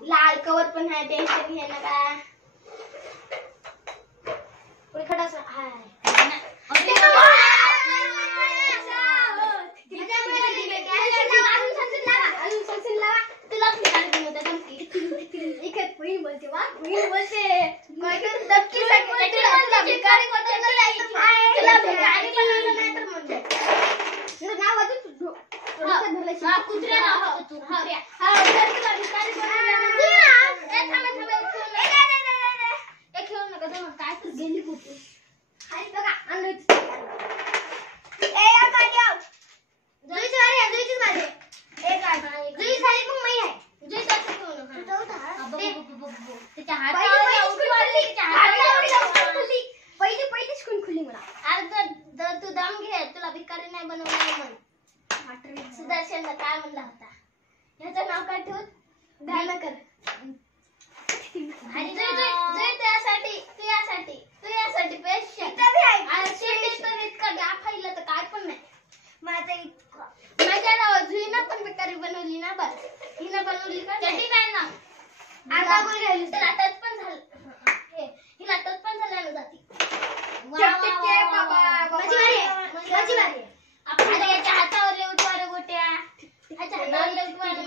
लाल कवर पण आहे, टेन्शन घे नका. कोणी खडासा हाय सुदर्शनला काय म्हणला होता, ह्याचं नाव काय ठेवत ध्यान कर. आणि तुझ्यासाठी पेशंट तर इतका गॅप फायला तर काय पण नाही. माझ्या नाव जुईना पण बेकारी बनवली ना. बस हिनं बनवली का चटी काय ना आता बोल राहिली तर आताच पण झालं. हिला आताच पण झालं ना जाती. माझी बारी आपण याच्या हातावर लेवटवारे गोट्या, ह्याच्या हातावर लेवटवारे